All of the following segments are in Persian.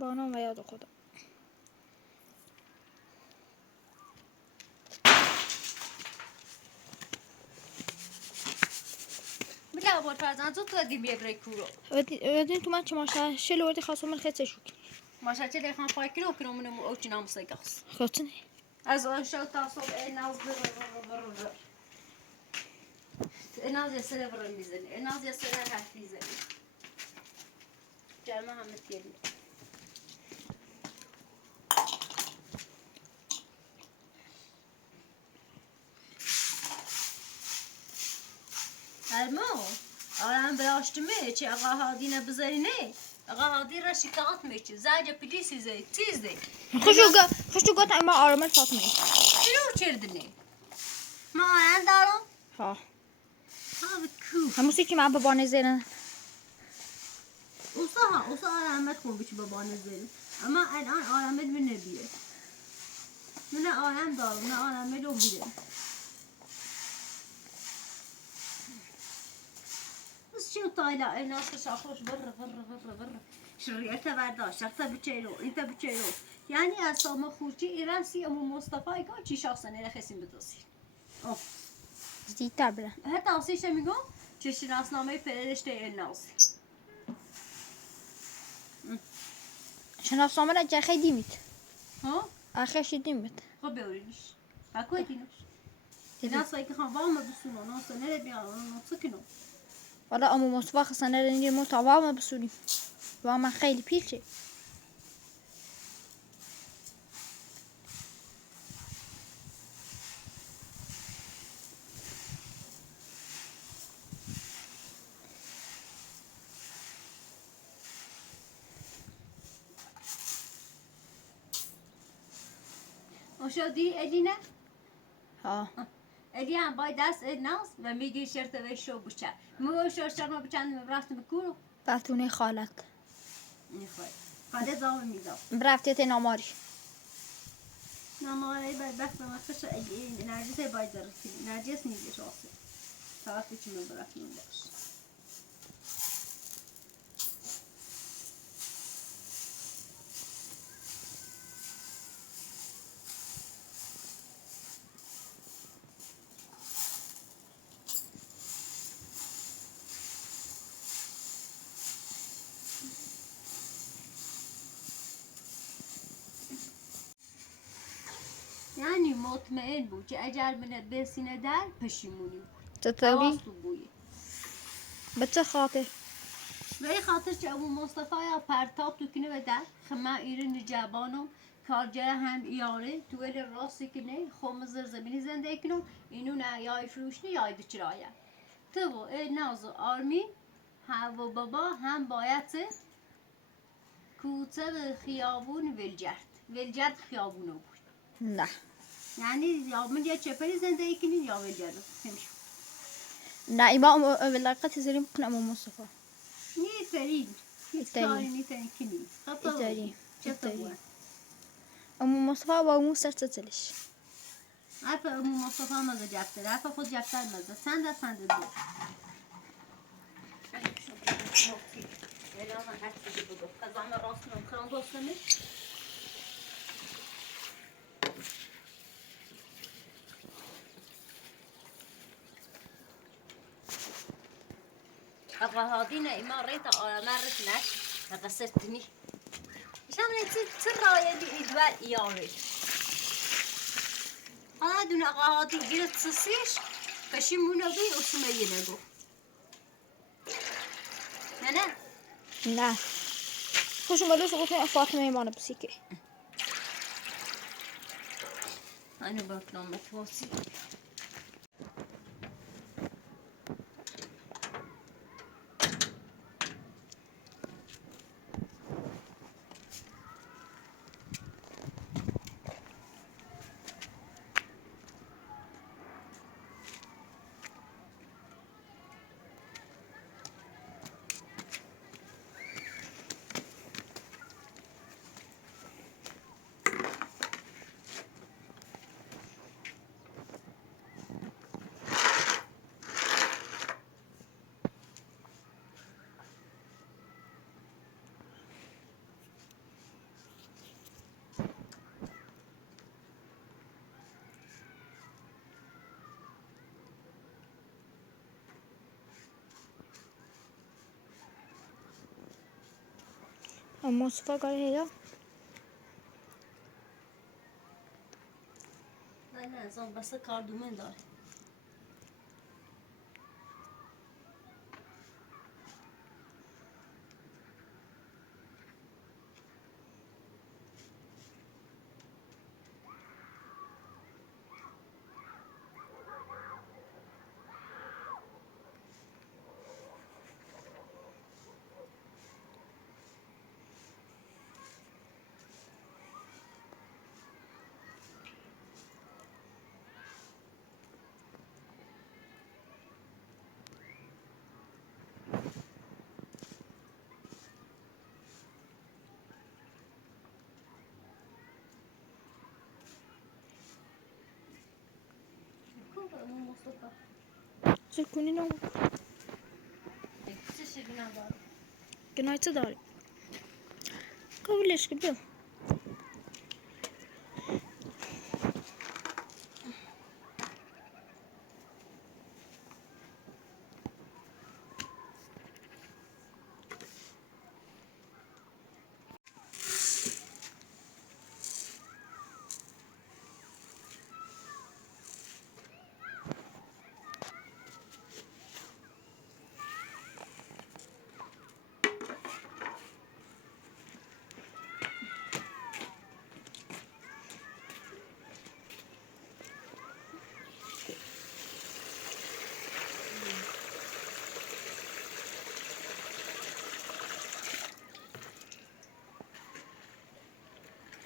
با نام و یاد خدا. بلا بود فرزند زود تو دیم بیبری کورو. ودین تو من چه ماشا شل وردی خواستم من خیلی شوک. ماشا چه دیگه خان پای کنو کنو منو اوچ نام سیگاس. خاطنی. از آن شو تا صبح ناز بر. ناز یسره بر میزنی. ناز یسره حرف میزنی. جرم هم نتیجه. هرمو آرام براشتمه چه آقا هادی نبزرینه آقا هادی را شکایت میشه زاجا پلیسی زی چیز دی خوشو گفت اما آرامل فاطمه چرا چردنی ما آرام دارم ها بکو هموسی که من بابانه زیرن اوسا آرامت کن بچه بابانه زیرن اما الان آرامت من نبیه من آرام دارم نه آرامت رو بیره بس شو طايلة الناس تشاخوش برا شريعة برداشت تا بچيرو انت بچيرو يعني اسامه خوچي ایران سی امو مصطفى يقول چي شخصا نرخصين بتصير اوه جدیدتر بره حتی آسیش میگم چه شناسنامه فرشته الناسی شناسنامه را جرخه دیمید ها آخرش دیمید خب بیارینش بکوی دینش الناس هيك خان فاما بسونو ناس نره بيان ناس كنو والا امو مصطفى خسنه رنجی مو تمام بسونیم و من خیلی پیچه وشو دي ادينا ها اديان باي داس الناس و میگی شرط و شو بچه مو شو شرط بچند مبرست بکورو باتونه خالت نخوای قاعده زاوی میذا برفتیت ناماری نماره بدبخت ما خش نرجس باید درستی نرجس نیست شخصی طرف چی من برات مینداش یعنی مطمئن بود که اگر من بسینه در پشیمونی بود چطوری؟ حواستو بوی به چه خاطر؟ به این خاطر که ابو مصطفی یا پرتاب تو کنه به در خما ایرن جبانو کارجه هم ایاره تو ال راستی کنه خوم زر زمینی زنده کنم اینو نه یای فروشنی یای بچرایه تو و ناز و آرمین و بابا هم باید کوچه به خیابون ولجرد خیابونو بود نه یعنی یا من یا چپری زندگی کنین یا ولجرد همشون نه ایما ولاقت زریم کنه امو مصطفى نیترین هیچ کاری نیترین کنی ایترین چطور امو مصطفى با امو سر تتلش حرف امو مصطفى مزه جفته حرف خود جفتر مزه سند دو أبغى هادينا إمارة مرت ناس غسلتني شامل ترى يلي إدوال إياري أنا دون أغادي جلت سسيش فشيمونا بي وسمينا جو أنا نه خوش اومدوش گفتم فاطمه ایمان بسیکه أنا بكلم متوسي مصطفى کار هیا نه زن بس کاردومن داره. مصطفى زرکونی نو چه شکلی نداره. گنایت داری قبولش که بیل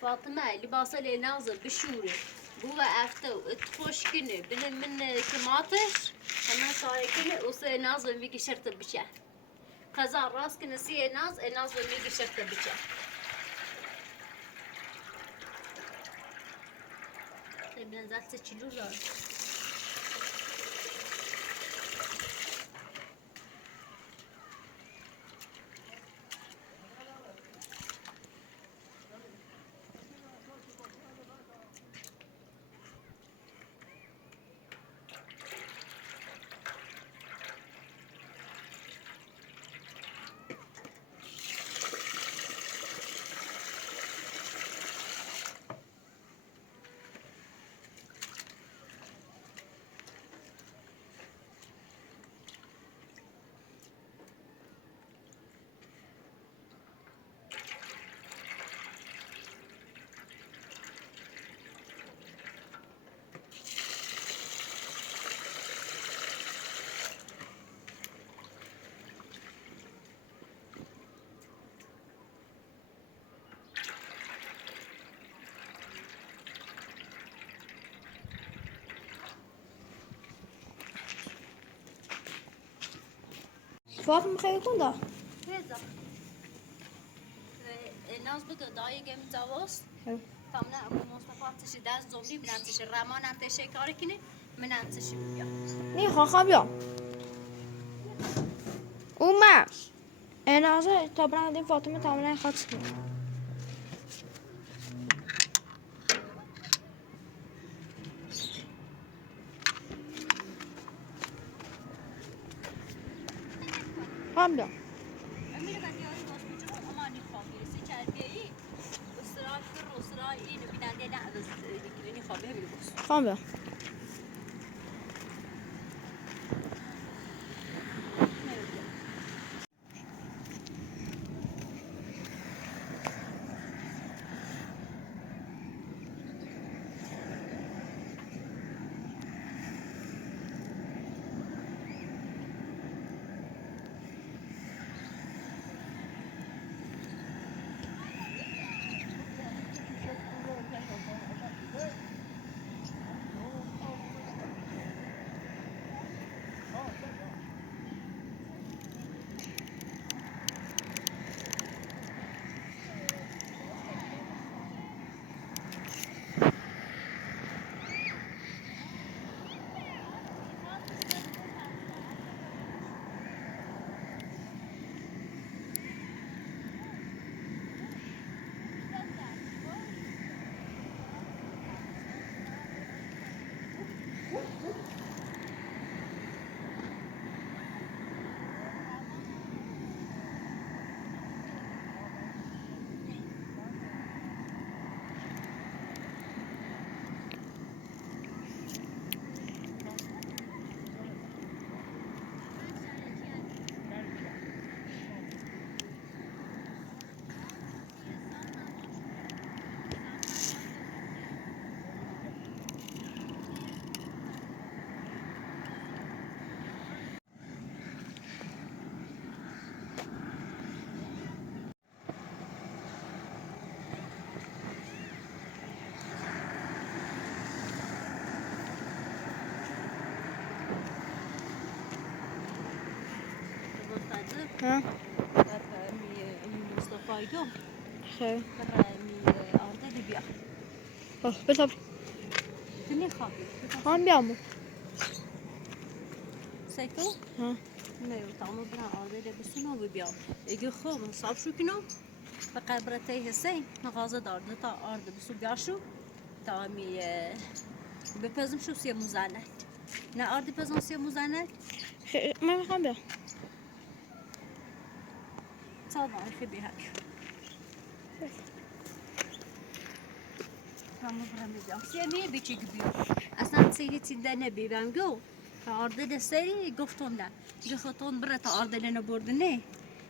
فاطمه لباس اللي نازل بشوري بو اخته تخوشكني من كماطش كمان صايكني وصي نازل بيكي شرط بشه كذا راس كنسي نازل بيكي شرط بشه طيب نزلت تشيلو لا فاطمه خیلی کنده هذا الناس بده دايقه متواصل حلو فمنا ابو مصطفى تشي داز زومني بناتش الرمان انت شي كاركني من انت شي بيا نی خواه بیا اومد انازه تا برندی فاطمه تمام خاطر کنه هم بیا امير بدياري باش بيجرو اماني خابي سي تربيي وسراي فر وسراي اين بنادي لا بس ديكليني خابي هم يبص هم بیا نازه ها امی مصطفی گو خیر امی آرده دی بیا بذار تنی خوابی خواهم بیام سیکو ها نه تمام برا آرده دی بسونو و بیا اگه خوب مصاب شو کنم به قبرته حسین مغازه دارده تا آرده بسو بیاشو تا امی بپزم شو سیه مزنه نه آرده پزم سیه مزنه من میخوام بیام طبعا خبي هاك تمام برا ميدان سيمي بيجي كبير اصلا تسيري تيدا نبي بانجو فارده دستري گفتم نه گفتون برا تا آرده لنا بردنه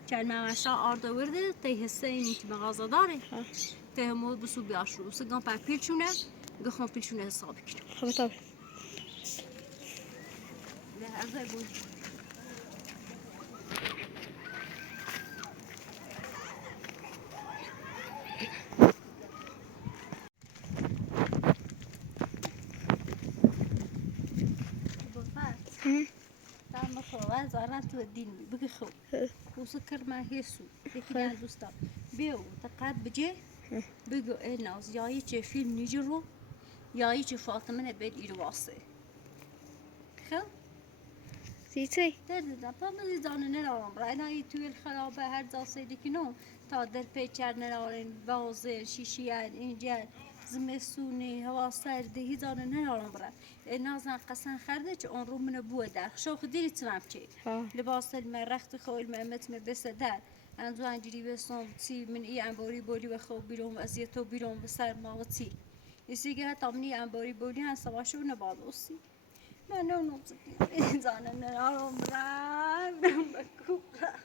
چند معشا آرده ورده تی حسین که مغازه داره تی همو بسو بیاشرو سگان پر پیلچونه گفتم پیلچونه حساب کنم خب طب لحظه بود تام خواهد زارن تو الدين بقي خو وسكر ما هيسو لكن يا دوستا بيو تقعد بجي بقو الناس ياي فيلم نجرو ياي فاطمه نبيل يرواسي خو سیتی ده پام دیدن نرارم رای توی الخرابه هر داسته دیکنم تا در پیچر نرارن بازه شیشیان اینجا زمستونی هوا سرده هیزان نرارم برای نازن قسن خرده چه اون رو من بوه در شوخ دیری ترم چه لباس المرخت خوال مهمت بسه در انزو انجری بستم تی من ای انباری بولی و خوب بیرون و ازیتو بیرون و سر ما و تی ایسی که تامنی انباری بولی هم سواشو نبالوسی من نوزم زانه نرارم برم بکوبرم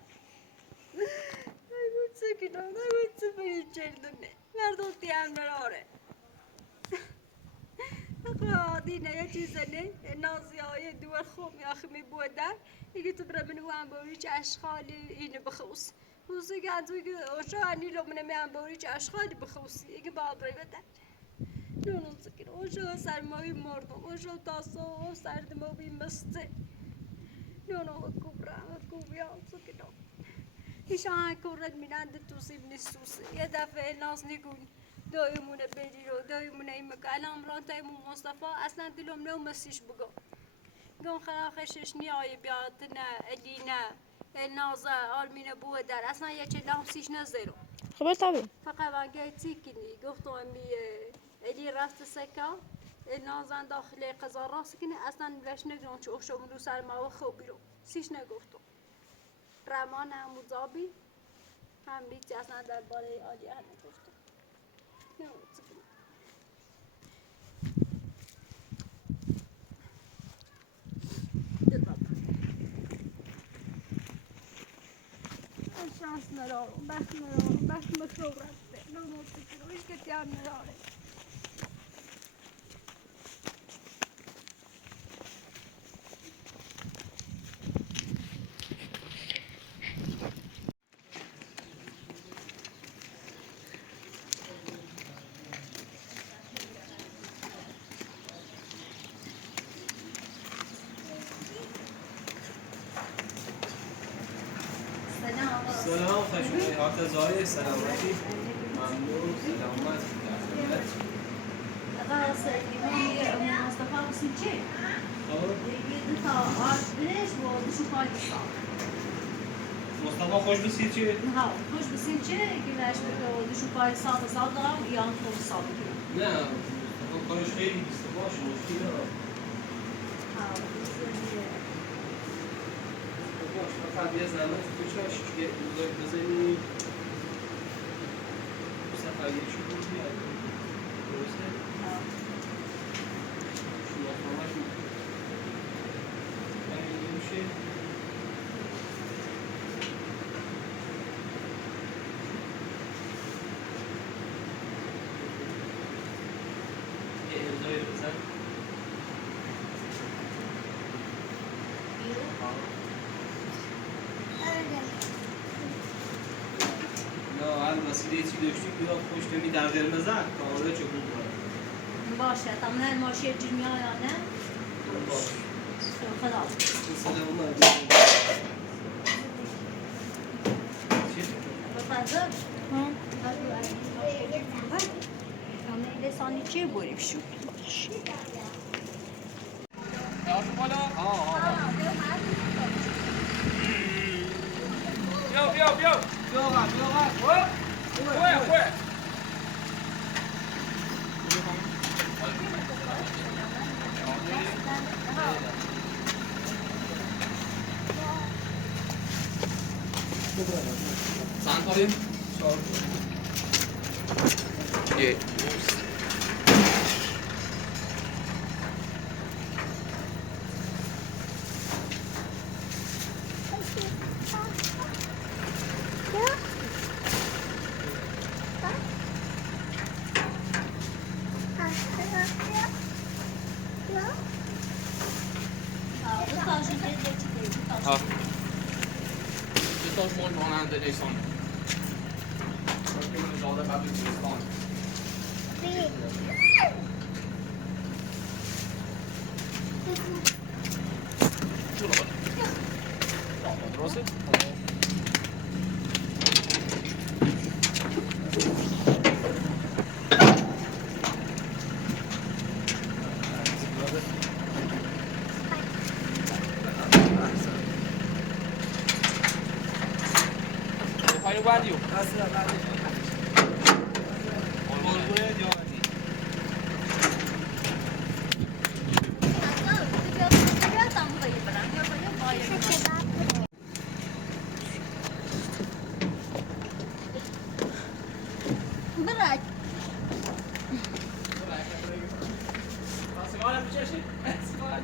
نگوید سکنم نگوید سفری چردونه مردوتی هم نراره اقرادی نه یه چیزه نه نازی های دور خوب یا خمی بودن یکی تو برای منو هم باوری چه اشخالی اینه بخوص خوصی که انتوی که اوشانی رو منو هم باوری چه اشخالی بخوصی یکی باید برای بدن نونو سکر اوشو سرماوی مردم اوشو تاسو سردماوی مسته نونو وکوبیا سکنم ایشان کورد مینند توسیب نیستوسی یه دفعه ناز نگون دایمونه بری رو دایمونه این مکان امران تایمون مصطفی اصلا دلم نو مسیش بگو گم خلاخشش نیای بیاد نه الی نه نازه آرمینه بوه در اصلا یه چه لامسیش نزدیرو خب طبعا فقط وانگه تیکنی گفتم امی الی رفت سکا نازن داخل قضا راست کنه اصلا بهش نگرم چه اوشو منو سر ما خوب بیرو سیش نگفتم رمان هم مزابی هم بیتی اصلا در باره آلی هم نگفتم شانس ندارم بخت مخلوق رفته نموزی کنم ایش کتی هم نداره سلام خوشبختی حافظای سلامتی ممنون سلامت درخدمت اقا سلیمی مصطفی بسیم چه؟ یه دو تا آردش و دوشو پاکستان مصطفی خوش بسید چه؟ ها خوش بسیم چه؟ که بهش بگو دوشو پاکستان سال دارم یا خود سال بگیرم نه مصطفی کارش خیلی بیسته باشه مشکلی ندارم باش فقط یه زحمت بکش که بزرگ بزنی سفر یه چی بود بیاد درسته؟ شما خامش میشه یه امضای بزن نه هر مسئله چی داشتی بیا پشت می در قرمزه کاملا چه بود باشه تمام ماشی جنیا یا نه؟ باش خدا سلام علیکم حاضر ها همه لسانی چه بریم شو Yardım bana. Bjør. Hvor? Sen koyayım. Ye. Ja. Det tar små månader liksom. Jag skulle inte ha det här vid stan. Fajnie ładnie. Bırak. Sigara bir çeşit. Sigara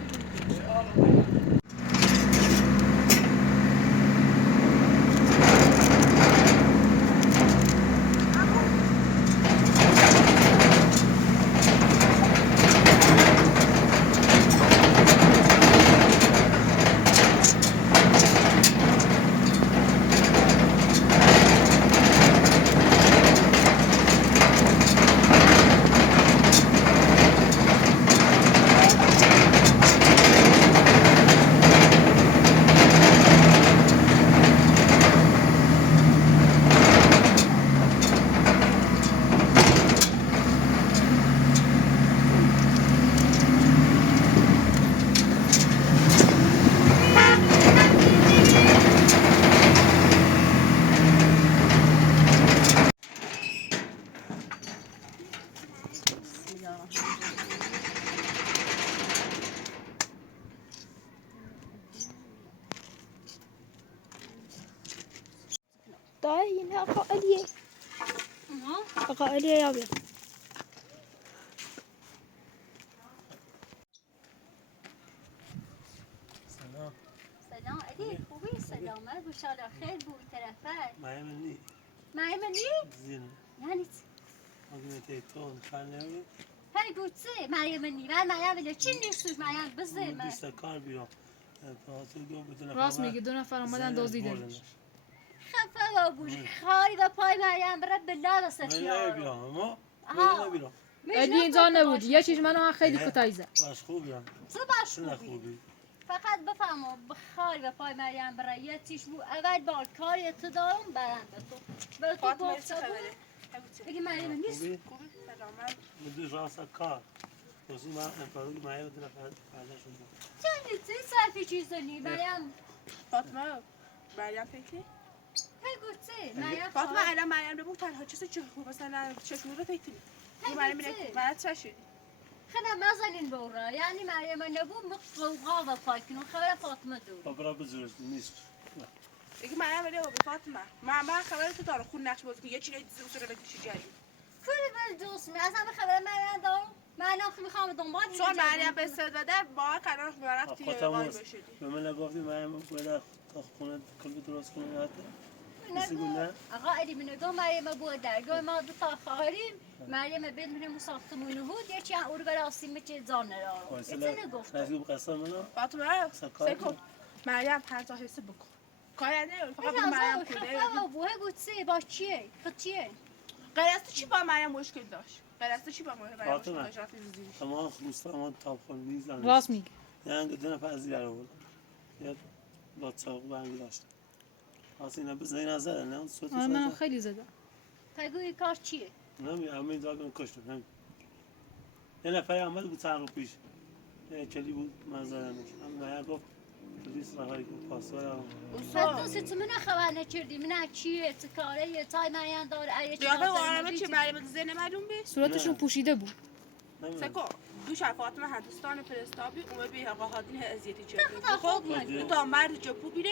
داي هنا قائلية قائلية يا بيا سلام علی خوبی سلامت بشارة خیر بو طرفه معي معیمنی زين یعنی أقول تيتون خانه هی گوچه معیمنی من معیم چی نیستش معیم بزه من بیست کار بیام فاصله دو بدون راست میگه 2 نفر اومدن دزدیدنش خفه و بوش خاری و پای مریم بره بلا دست من خیارو بیام ما آها. بیام علی اینجا نبود یه چیز منو خیلی کتایی زد باش خوب بیام تو باش نه خوبی خوبی فقط بفهمو بخاری و پای مریم بره یه تیش بو اول بار کاری تو دارم برم به تو گفته بود بگی مریم نیست خوبی بدون راست کار واسه ما امپراتور معي بدون فعلا شو چندی توی صرفی چیز داری مریم فاطمه مریم فکری؟ هی گوچه مریم فاطمه الان مریم بگو تنها چیزی که مثلا چشم رو فکری مریم میره بعد چه شدی؟ خنا مازنین بورا یعنی مریم نبو مقوقا و پاکنو خبر فاطمه دور بابا بزرگ نیست دیگه مریم میره به فاطمه من خبر تو دارم خون نقش بازی یه چیزی اصول بکشی جری کلی بل دوست می اصلا خبر مریم دارم من میخوام دنبال چون مریم به صد بده با قرار خبرت توی قالی بشدی به من نگفتی من باید خونه کل درست کنم حتی کسی گونه آقا علی منگاه مریم بود درگاه ما دو تا خواهریم مریم بین منو ساختمون بود یه چی اور براسی میچه زان را اتنه گفت نزدیک قسم منو فاطمه سکو مریم پرتا حس بکن کاری نداره فقط خیلی مریم خفه کوده و بوه گوتسه با چیه خود چیه غیر از تو چی با مریم مشکل داشت غیر از تو چی با مریم مشکل فاطمه. داشت رفتی زیرش تمام خلوص تمام تابخون میزنه راست میگه یعنی دو نفر از دیگر آورد یا با چاق برمی داشت اصلا اینا بزنی نزد نه صوت آره من زد خیلی زدم. تگوی کار چیه؟ نمی همه داغون کشتن هم یه نفر آمد بود چند روز پیش کلی بود من زدمش هم نه گفت پلیس رهایی کن پاسدار هم حتی ست من خبر نکردی من چیه کاره تای من داره ایه قیافه آرامه چه مریم زن معلوم بی صورتشون نه. پوشیده بود. نمیدونم سکو دوش فاطمه هندوستان فرستابی اومد به قهادین اذیتی چه خدا خب خود تا مرد جپو بیره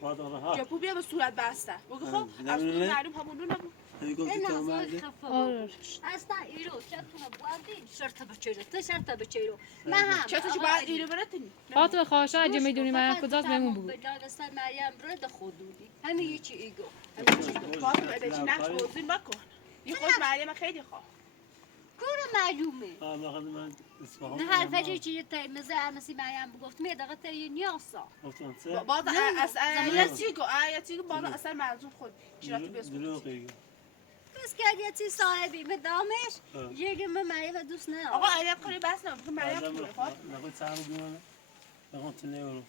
فاطمه ها جپو بیره به صورت بسته بگو خب از اون معلوم همون نبود گفت این تو نظر مرد خفه آره. بود اصلا ایرو چطور بودی شرط بچه تو شرط بچه رو من هم چطور چه باید ایرو برتنی فاطمه خواهشان اگه میدونی من کجاست بهمون بگو. بدان سر مریم رو خودودی همین یه چی ایگو فاطمه ادچی نقش بازین بکن یه خود مریم خیلی خواه کور معلومه من اصفهان نه حرفش چیه تا مزه امسی مریم گفت می دقیقه تری نیاسا گفتم سه باز از آیاتی بالا اصلا منظور خود چرا تو بس دروغی بس کردی صاحبی به دامش یه من مریم دوست نه آقا اینا کاری بس نه بگو مریم خوبه فاطمه نخواد چند روز بیمانه بخوام تونه اورو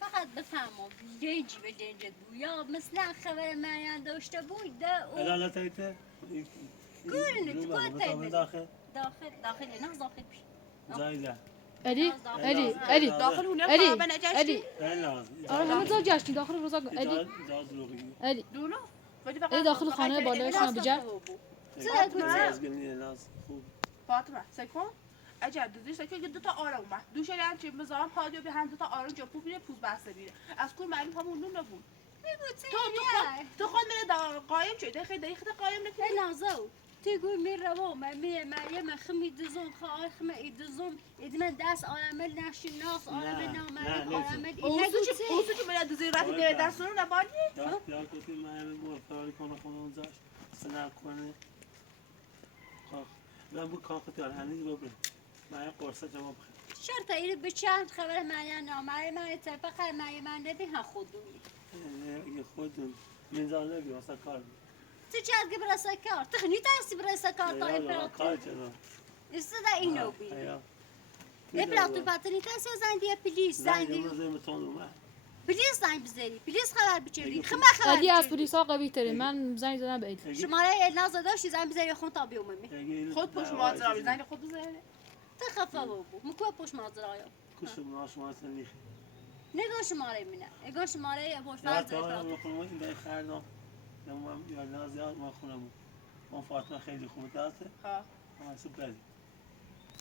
فقط بفهمم دنجی به دنجت بود یا مثلا خبر مریم داشته بود ده او الان لا تایته گورنه تو کار تایمه داخل داخل نه داخل پیش جایزه علی علی داخل اون علی خوابه نجاشتی علی نه آره همه جا گشتی داخل روزا علی جاز دروغی علی دونو ولی علی داخل خانه بالایش هم بجا خوب فاطمه سکون اجل دوزی سکون که دو تا آره اومد دوشه لن چه مزام پادیو به هم دو تا آره جپو بیره پوز بسته بیره از کور معلوم همون نون نبود تو خود میره قایم شده خیلی دقیقه قایم نکنی نازو تقول من روام مریم خمی دزون خواهر خمی ایدزون ایدمن دست آرامل نشی ناس آرامل نامرد آرامل اوزو که میره دوزی راتی دیره دست رو نبانی یا کتی من موفقی کنه خونه اونجاش سنر کنه من بود کاخت داره هنیز ببین من قرصه جواب خیلی شرط ایره بچند خبر مریم نامرد من اتفاق مریم من ندی ها خودونی یه خودون منزال نبی واسه کار تو چند که برسه کار تخنی تاستی برسه کار تا امپراتور استدا اینو بی امپراتور پاتنی تاسی زندی پلیس زندی پلیس زنگ بزنی پلیس خبر بچری خما خبر علی از پلیس ها قوی تره من زنگ زدم به علی شماره نازا داشتی زنگ بزنی خون تا بیوممی خود پشت ماجرا بزنی خود بزنی تو خفه بابو مکو پشت ماجرا یا کشم ناشما سنی نگاه شماره منه نگاه شماره پشت یا فرض تا امپراتور خودمون این به خردم یا نازیات ما خونمون اون فاطمه خیلی خوبه داسته ها واسه بله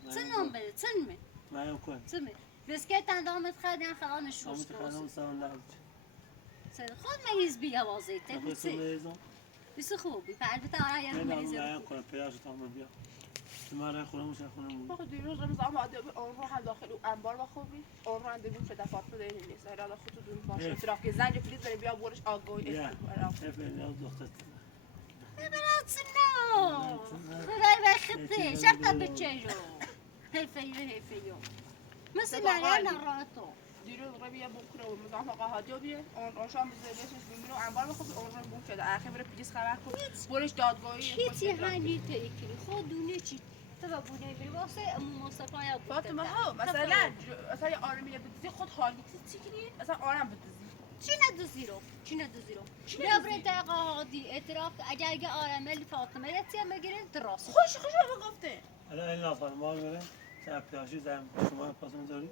سنم بده سنمه من کن سنمه بسکت اندامت خردن خلان شوش آموزش خانم سال نبود سن خود مریض بیا وازی ته نخواست میزم بس خوبی البته آره یه مریض من کنم پیاش تمام بیا من خونمون خونمون بخو دیروز رمضان آدم اون رو هم داخل انبار بخوبی اون رو اندگون شده فاطمه دیگه نیست هر حالا خودت دون باشه اطراف که زنج پلیس بره بیا برش آگاهی افعال دختر برات نه خدای بخته شرط بچه رو هیفیو مثل مریم نراتو دیروز رو بیا بکره و مزاحم آقا هادیو بیه اون شام بزنیش میبینه انبار بخوبی اون رو بوم شده آخر بره پلیس خبر کن برش دادگاهی کیتی هنی تیکری خود دونه چی تو با بونه بری واسه امو مصطفی یا فاطمه ها مثلا آرمیه بدزی خود حالی چی کنی مثلا آرام بدزی چی ندوزی رو یا برای دقیقه هادی اعتراف اگر آرامل فاطمه رتی هم بگیره درست خوش رو گفته الان این لازم ما بره تا پیاشی زم شما پاسون داری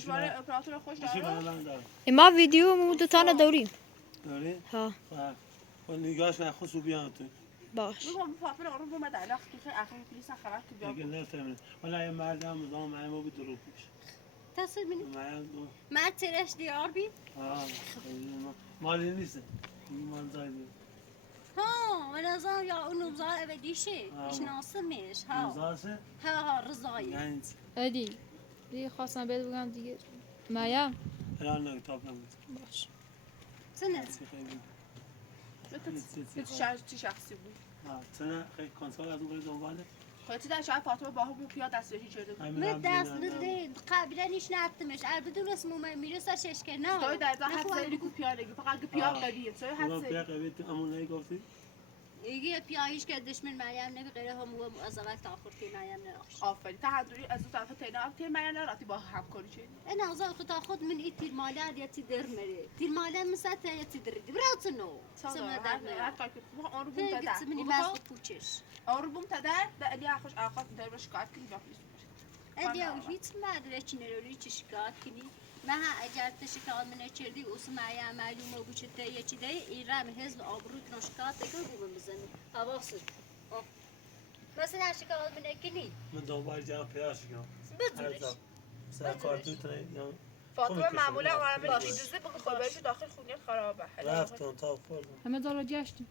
شماره اپراتور خوش داره ما ویدیو مو دوتانه دوریم داری؟ ها و نگاهش نخواست رو بیان تو باش بگم فاطمه رو بومد علاق تو خیلی آخر پلیس خبر تو بیا اگه نفهمه ولی یه مردم مزام معیم رو دروغ میشه تصل منی معیم من ترش دیار بی مالی نیست این مال زایده ها من ازم یا اون نمزار ابدیشه اشناسمش نزاسه ها رضایی یعنی علی دیگه خواستم بهت بگم دیگه مریم الان نه کتاب نمید باش سنه چی شخصی بود سنه خیلی کنسول از اون دنباله خودتی در شاید فاطمه با هم پیاد دستشی شده بود من دست بده قبلا نیش نتمش البته رسم اومد میرسه ششکر نه توی در حد زیری کو پیادگی فقط که پیاد قویه توی حد زیری قوی تو امون نگفتی ایگه پیایش که دشمن مریم نبی غیره هم و از اول تا آخر که مریم نراش آفرین تحضری از اون طرف تینا تیر مریم راتی با هم کنی چی انا از خود خود من ای تیر مالاد یا تی در مری تیر مالاد مسات یا تی در دی برات نو سمنا در هر کاری که بخو آن رو بوم گفت تدر منی ماست پوچش آن رو بوم تدر به الی خوش آخر در بش کات کنی با پلیس ادیا هیچ مدرک چی نروری چی شکایت کنی ما اگر تشکال من چردی اوس مریم معلومه بود چه یه چی دی ایران حزب آبرو نشکات دیگه بوم بزنی حواست مثلا شکایت من کنی من دوباره جواب پیاش کنم بدونش سر کارتون تونه یا فاطمه معمولا عامل دیدوزه بگو خبرش داخل خونه خرابه رفتم تا خوردم همه دارو جشتی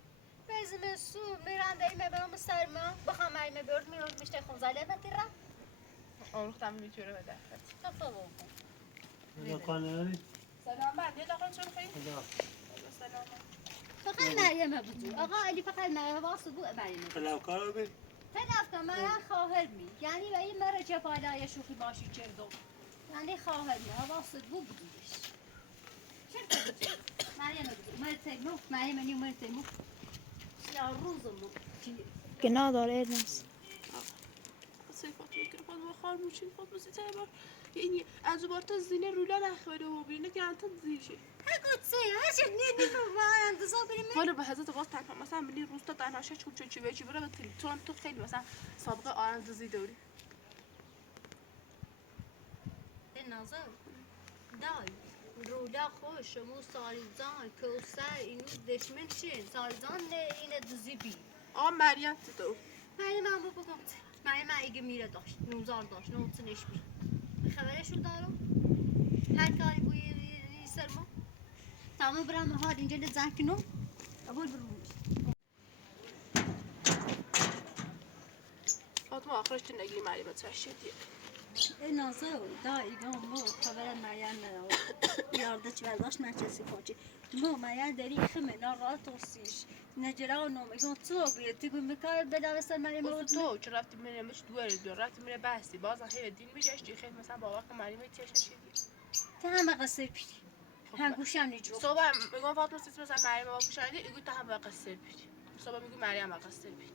بزم سو میرم دایی برام سرما بخوام مریم برد میرم میشته خونزاله بتیرم آن رو تمام میتونه بده تفاهم یا کانری سلام بعد داخل چون خیلی خدا سلام فقط مریم بودو آقا علی فقط مریم واسه بو مریم خلاف کارو بی طرف که من خواهر می یعنی به این مرا چه فایده شوخی باشی چردم یعنی خواهر می واسه بو بودوش چرا مریم بودو مرتگنو مریم نی مرتگنو یا روزمو گناه داره ایرناس صفات میکنه خود با خار موچین خود بسیطه بار یعنی از بار تا زینه رولا نخوره و بینه که انتا زیشه هگوت سی هشت نیدی تو ما انتظار بریم حالا به حضرت باز تنها مثلا ملی روز تا تنها شش چون چی بره به تلتون تو خیلی مثلا سابقه آرندزی داری نظر دای رولا خوش مو ساریزان کوسر اینو دشمن شین ساریزان نه اینه دوزی بی مریم تو من بگم مریم ایگه میره داشت نوزار داشت نوتنش بی خبرشو دارم هر کاری بوی سرما تمام برام ها اینجا لزن کنم اول برومش فاطمه آخرش تو نگی مریم ترشیدیه نازه دایی گام مو خبر مریم یارده چی برداشت من چسی فاچی مو مریم داری خمه ناراحت توسیش نجرا نو میگم تو بیاد تو میکار بداوسن مریم بس تو چرا رفتی میره مش دوره رفتی میره بحثی باز خیلی دین میگشت خیلی مثلا باور کن مریم تیش نشیدی تا هم قصر پیش هم گوشم نیجرو صبح میگم فاطمه سیس مثلا مریم با پوشیده ایگو تا هم قصر پیش صبح میگم مریم قصر پیش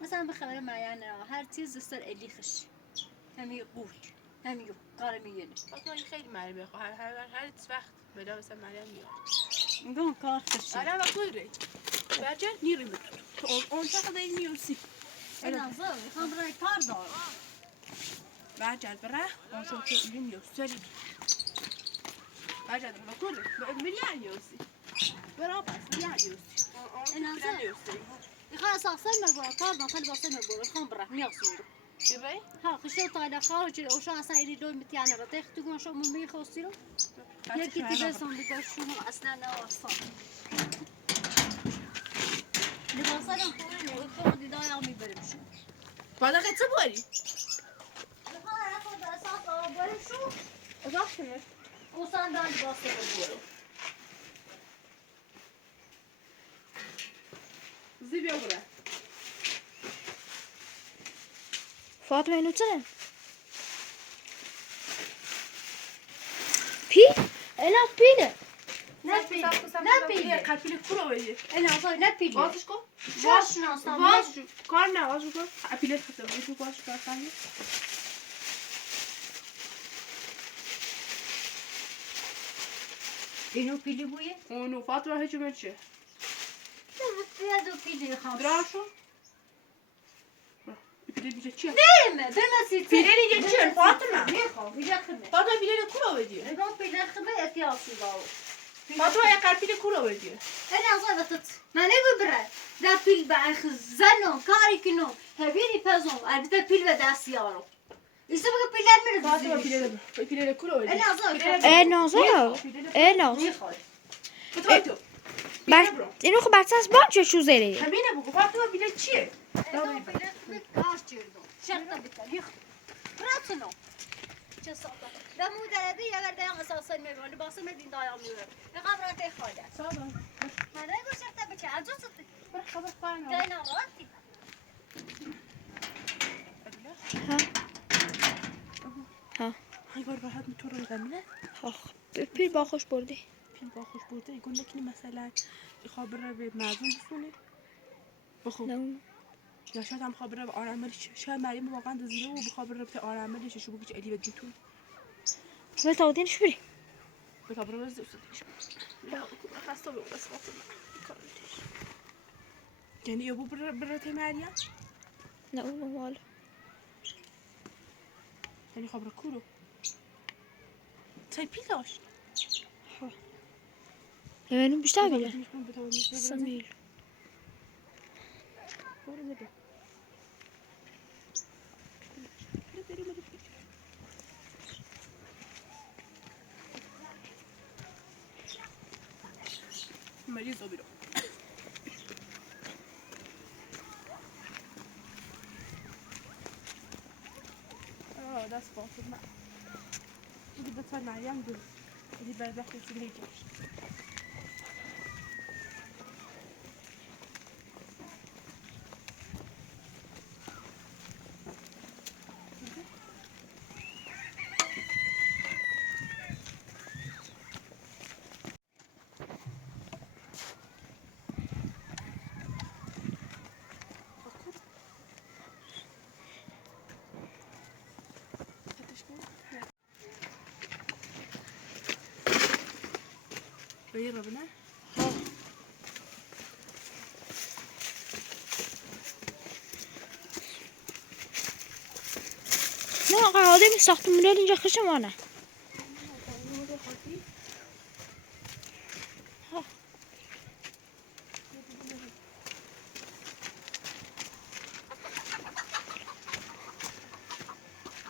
مثلا به خبر مریم هر چیز سر الیخش همی قول همی کار میگه فاطمه این خیلی مریم بخو هر وقت بدا مثلا مریم میاد میگم کار خشه الان وقت ری برجه نیریم تو اون تا خدای میوسی انا زو میخوام برای کار دارم برجه بره اون شو که این میوسی برجه ما کل میلیون میوسی برا بس میلیون میوسی انا زو میخوام اساسا نگو کار دارم خیلی واسه نگو میخوام برای میاسم ببین ها خشو تا خارج او شو اصلا ایری دو متیانه رو تخت تو شو میخواستی رو یکی دیگه ساندویچ شما اصلا نه اصلا لباسا رو خودم خودی دایا میبرم شو بعد چه بوری میخوام خود اساس برم شو اضافه کنه او ساندال لباسا رو برم زی بیا بره فاطمه اینو چنه پی؟ اینا پیله نه پیله کپیل کرو بگی اینا اصلا نه پیله بازش کن باش ناستم باز کار نه باز کن اپیلت خسته بگی تو باش کار کنی اینو پیلی بویه اونو فاطمه هیچ میشه نه دو پیلی خواهم دراشو اپیلت میشه چیه برمه سیتی پیله دیگه چیه فاطمه میخوام پیله خمه فاطمه پیله کرو بگی نگاه پیله خمه اتیاسی دارو فاطمه یک پیله کرو بگی انا اصلا بطت ما نگو بره ده پیل به اخ زنو کاری کنو هبینی پزم البته پیل به دست یارو ایسا بگو پیله فاطمه میره پیله کرو بگی انا اصلا ایرناس میخواد اینو خب بچه از بانچه شو زیره همینه بگو فاطمه پیله چیه انا پیله خمه کاش چردم شرطه بتالیخ راتنو چه ساعت دمو درده یا درده اساسا میبرن لباسا مدین دایا میبرن قبرت خاله سلام من نگو شرطه بچه عجوز خبر خواهیم دینا راتی ها های بار راحت میتور رو زمینه آخ پیر با خوش بردی پیل با خوش بوده ایگون نکنی مثلا خبر به مردم بسونه بخو نه یا شاید هم بخواه بره به آراملش، شاید مریم واقعا دزدیده و بخواه بره به آراملش شو بگیش الی بگیتون به تاودینش بری بخواه بره بزد استادیش لا خسته به بس خاطر یعنی یابو بره تی مریم نه والا یعنی خبر کورو تی پیلاش یعنی بیشتر بیره بتاودینش سمیل برو زده مریض رو بیرو دست باطل ما ودي بتصير مع يوم دول ودي بردخل في الهيجر غير ربنا نه قاعده می ساختمون اینجا خشمانه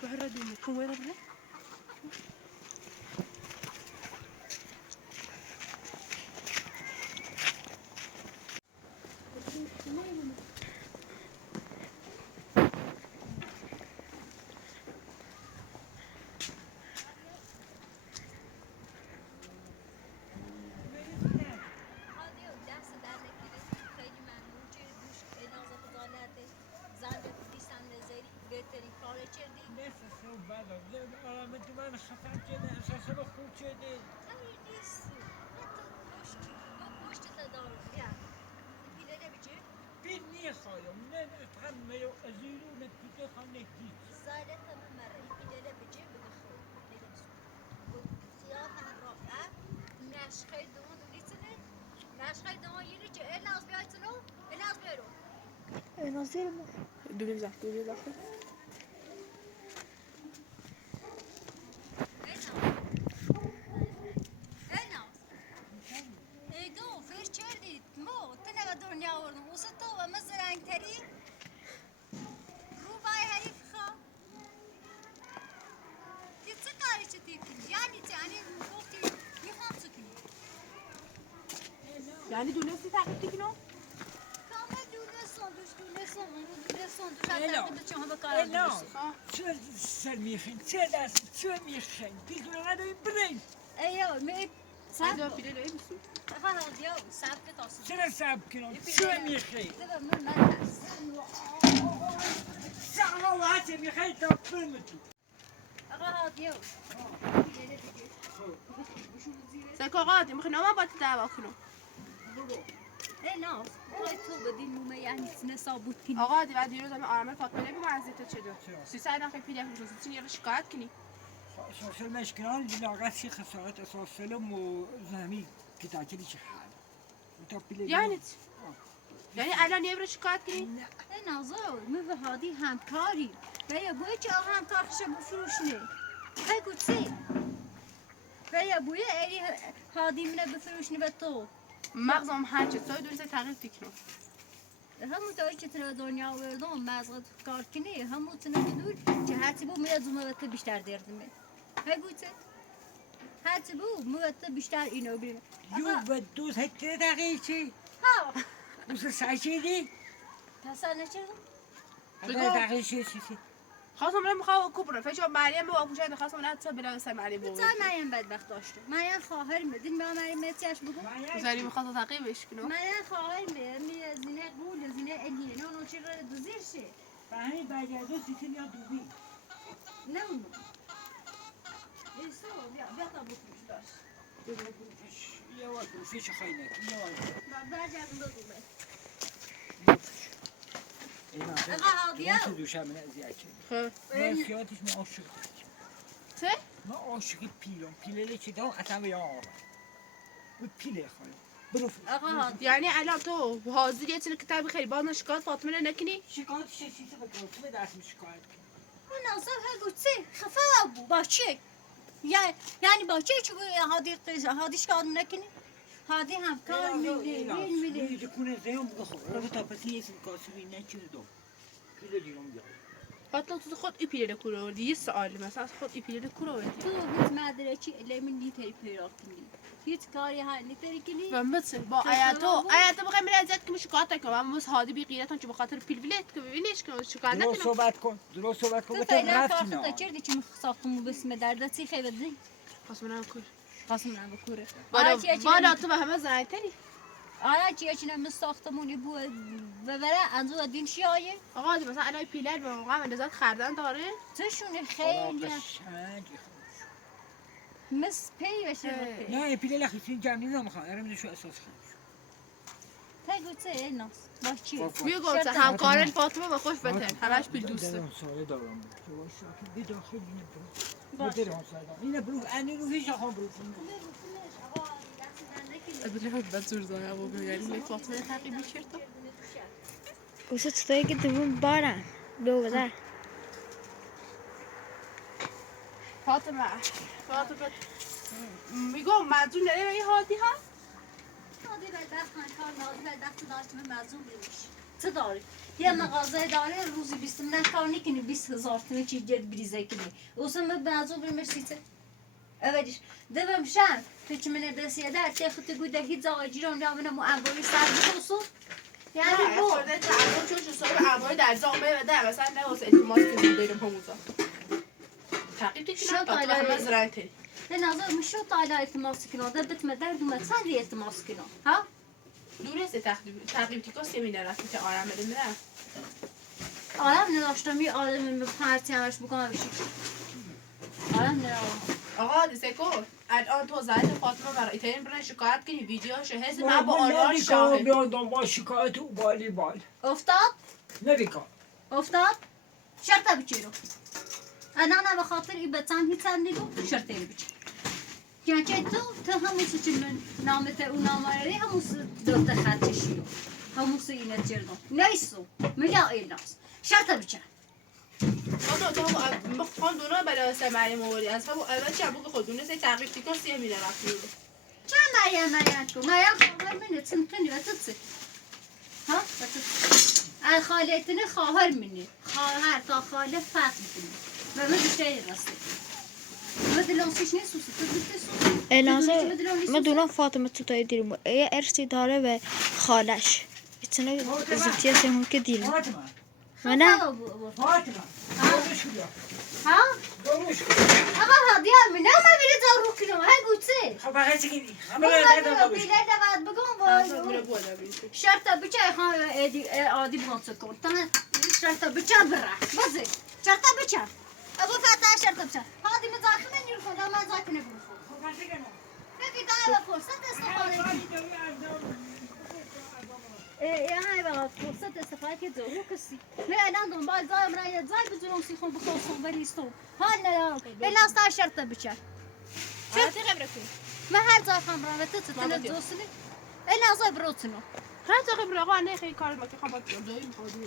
بهرة دومي كم وين ربنا نظیر دومي زحت دومي زحت يعني دونسي تعقدي كنو چه میخین چه دست چه میخین پیتون نداری برین ايوه ما هذا في ليلة بسو خلاص يوم سابت تصل چرا سب کنم چه میخین ده من مركز سعلا و چه میخین تا فرمتون خلاص يوم سكو غادي مخنا ما بات دعوة كنو ايه ناس تو بدي انه ما يعني تنسابوت كني آقا دی بعد دیروز همه آرامل فاطمه نبی معزیت چه دو 300 نفر پیدا کنیم روزی یه شکایت کنی اساسا مشکلان بلاغت شي خسارات اساسا و زمین که تاکلی چه حال تا پیله یعنی یعنی الان یه بر شکایت کنی ايه نازور مو هادي هم كاري ويا بويك هم كارخش بفروشني هاي قلت سي ويا بويا ايه هادي من بفروشني بتو مغزم هر چه سای دوریز تغییر تکنو همون تایی که تنها دنیا وردم مزغت کار کنی همون تنها بدور که هرچی بو میاد زموت بیشتر دردمه هی گوته هرچی بو موت بیشتر اینو بیرم یو و دوست هکته دقیقی چی؟ ها دوست سعی دی؟ پسر نچردم اگر دقیقی چی؟ خواستم برم میخوام کوبرم فکر مریم با پوشید خواستم نه تا بلا سر مریم بود بذار مریم بدبخت داشته مریم خواهر میدین ما مریم متیاش بگو زری میخواست تعقیبش کنم مریم خواهر می زینه قول زینه الیه نه اون چی رو دزیر شه فهمی بگردو سیتیم یا دوبی نه اون ایسا بیا تا بفروش داشت یه وقت فیش خواهی نکن یه وقت برجردون دو دومه آقا هادیه. تو دوشم من ازیاد خب ماسیاتش من عاشق چه؟ من عاشق پیلم پیله چی دام اتم یا آقا بود پیله خواهی برو آقا هادیه. یعنی الان تو حاضر یه چیز کتابی خیلی باز شکایت فاطمه رو نکنی؟ شکایت شیشه به تو دست می شکایت من اصلا هگو چه خفه ابو با چه یعنی با چه چه هادی شکایت نکنی هادی هم کار میده میده کنه زیم بخور رو تا پسی یه کاسبی نچیز دو پیله دیرم جا حتی تو خود ای پیله کورو وردی یه سوال مثلا از خود ای پیله کورو وردی تو هیچ مدرکی علمی نیتری پیدا کنی هیچ کاری ها نیتری کنی و مثل با آیاتو بخوای میره ازت که شکایت کنم اما هادی بی غیرتون چه بخاطر پیل ولت که ببینیش که شکایت درست نکنم صحبت کن درست صحبت کن تو بتر فعلا رفت کار اینا خودت کردی چی ساختمون بسم درد چی خیلی بدی خواست منم کور قسم من بکوره بالا تو به همه زنایتری آیا چی چی نمی ساختمونی بو ببره انزو دین شیایه آقا مثلا الان پیلر به موقع اندازت خردن داره توشونه خیلی مس پی بشه نه پیله لخیصی جمعی نمیخوام ارم نشو اساس خیلی تگو چه ناس با چی بیا گفت همکارن فاطمه به خوش بده همش پیل دوسته درم سایه دارم جواش شاکی بی داخل اینه برو درم سایه دارم اینه برو انی رو هیچ آخان برو ادري بتزور زايا ابو بيعني لي فاطمه تاقي بشرطه واسه تطایی که دوم بارم دو بده فاطمه میگم مزون نره ای هادی ها هادی به دست کار نادی به دست داشت من مزون بمیش چه داری یه مغازه داره روزی 20 من کار نکنی 20,000 تومن چی جد بریزه کنی اوسم به مزون بمیش چه اولش دبم شان تو من دسیه در تخت گوده هیچ آجیران یا من معبری سر بخوسو یعنی بو خورده تعامل چون شو صبح عبای در زامه بده مثلا نه واسه التماس کنیم بریم همونجا تعقیب تکنم تا تو همه زرایتی به نظر میشد تا التماس کنه ده بتم درد اومد چند التماس کنه ها دورست تعقیب تیکا سمینار رفتی که آرام بده میره آرام نداشتم یه آدم به پرتی همش بکنم بشید آرام نداشتم آقا دسته کن الان تو زاید فاطمه برای تیم برن شکایت کنی ویدیوشو هست من با آرمان شاهد بیان با شکایت و بالی بال افتاد نبیکن افتاد شرطه بچیرو انا به خاطر این بچم هیچ نیدو شرطه بچیر یعنی تو هموسه چی من نامت او ناماره هموسه دوت خطشیو هموسه اینه جردو نیستو میگه ایلاس شرطه بچیر تو مخوان دونا بلا سمعی موری از همون اول چه بگو خودونه سی تعقیب تیکا سیه میره رفتی چه مریم کو مریم خواهر منه تنتنی و تتسی ها و تتسی خالتنی خواهر منی خواهر تا خاله فرق میکنی و من بیشتری راسته مدلونسیش نیست سوسی تو بیشتر سوسی الازه مدونم فاطمه تطایی دیرم یه ارسی داره به خالش اتنه زیتیه سیمون که دیرم فاطمه منه فاطمه دروش بیا ها دروش آقا هادی آمی نه من بیره دارو کنم های گوچه خب بقیه چی گیدی من بیره دواد بگم میره بوده بیشه شرطه بچه خواهم عادی بانسه کن تا شرطه بچه بره بازه شرطه بچه ابو فتح شرطه بچه هادی مزاکه من نیر خدا من زاکه نگم خب بقیه کنم ببی داره فرصت استفاده های بقى فرصت استفاده که ضرور کسی نه الان دنبال زایم را یه زای بزنم سیخون بخواستم بریستم حال ندارم الا استا شرطه بچه شرطه قبره کنی من هر زای خواهم برام تتنه دوستنی الا زای بروتنو هر تا قبره آقا نه خیلی کار ما که خواهم باید دوی میخوادی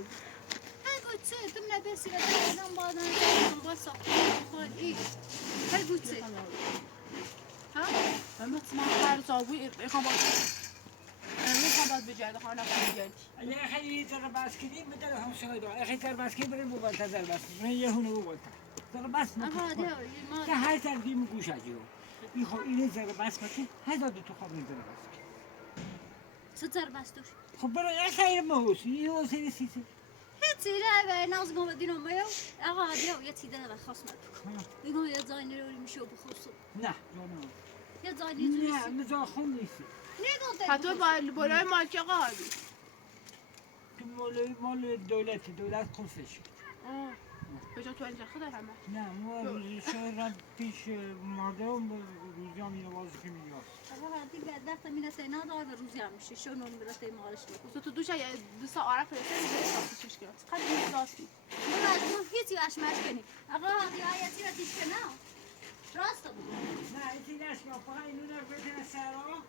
هی گوچه تو من بسی و دارم بادن با ساخته بخواد ای هی گوچه ها من بسمع هر زاوی خواهم باید میخوام باید بجرده خانه کنی اگه خیلی زر بس کنیم بدل هم شاید اگه زر بس کنیم بریم بوالت زر بس من یه هونو بوالت زر بس هادی که هر زر دیم گوش اجیو این خب این زر بس کنیم هزار دو تو خواب این زر بس چه زر بستوش خب برای یه خیر مهوسی یه حسین سیسی هیچی نه به ناز گم دینم میو آقا هادی یه چیزی داره خاص من میگم یه زای نروری میشه بخوصو نه جانم یه زای نه نیست مزا خون نیستی نگم حتی بالای مالک آقا هادی تو مال دولت خودش به جا تو اینجا خدا همه نه ما روزی شهرم پیش مردم روزیام یه بازی که میاد آقا هادی به دست مینه سینا دار و روزی هم میشه شو نون برسه مالش تو دوش یه دوست عرب فرسته میشه چیش کنه خیلی دوستی من هیچی اشمش کنی آقا حقیقتی را تیش کنم راست بود نه ایتی نشکن فقط اینو نبرتن سرا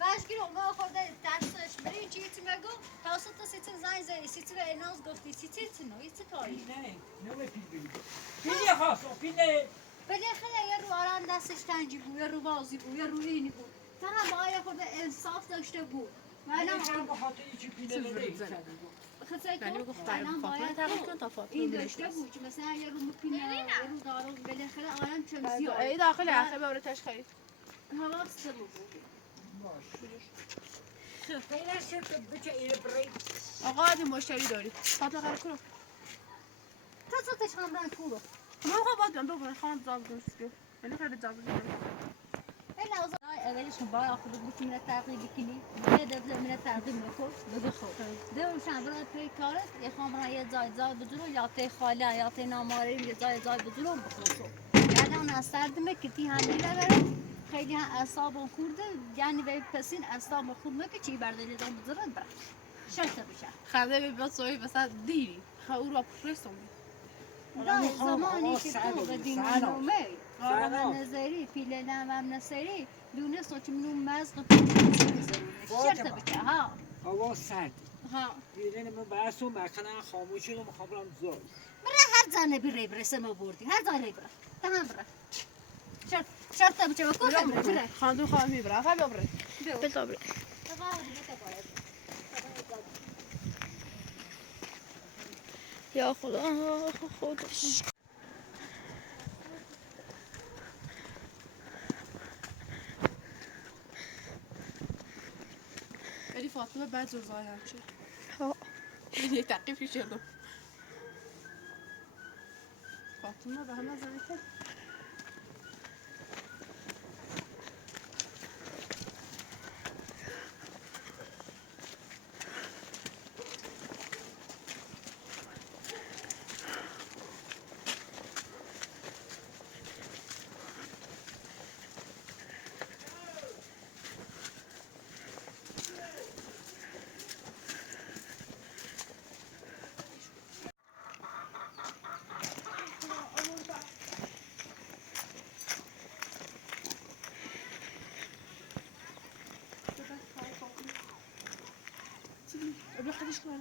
واشکی رو ما خورده درسش بری چیتی مگو توسط سیتن زنگ زدی سیتی رو ایناز گفتی سیتی نو ایتی کاری نه نه پیل بگید پیل خواستم پیل بالاخره یه رو آران دستش تنجی بود یه رو بازی بود یه رو اینی بود فقط با یه خورده انصاف داشته بود و الان من به خاطر چی پیل بگید الان باید این داشته بود که مثلا یه رو مپینه یه رو دارو بالاخره آران چم زیاد ای داخل آخه ببرتش خرید حواسته بود خیلی شد بچه ایره برید آقا این مشتری داری فاطمه قرار کنم تا صوتش هم رنگ کورو من خواهم باید ببرم خواهم جاب درست بیو یعنی خیلی جاب درست این لحظه اولش باید آخر بودی من تغییر بکنی یه دفعه من تغییر میکرد بگو خوب دوشم برای توی کارت یه خواهم یه جای بدونم یا تی خاله یا تی ناماریم یه جای بدونم بخوصو یعنی اون از سردمه که تی هم میره خیلی هم اعصابم خورده یعنی به پسین اعصابم خورد مگه چی برداری دام بذارن بر شرط بشه خرده بی بس سوی مثلا دیری او را پرستم ده زمانی که تو به دین نومه آقا نظری پیله نمم نصری دونه سوچ منو مزق شرط بشه ها هوا سرد ها دیدن من بحث و مکنه خاموشی رو میخوام برم زور برای هر زنه بره برسه ما بردی هر زنه بره تمام بره شرط بشه و کوه بره خاندو خواهم میبرم خواهم ببره بذار یا خدا خودش ولی فاطمه بعد زور زای همشه ها یه تقیفی شدم فاطمه به همه زنی کرد ابن خديش كمان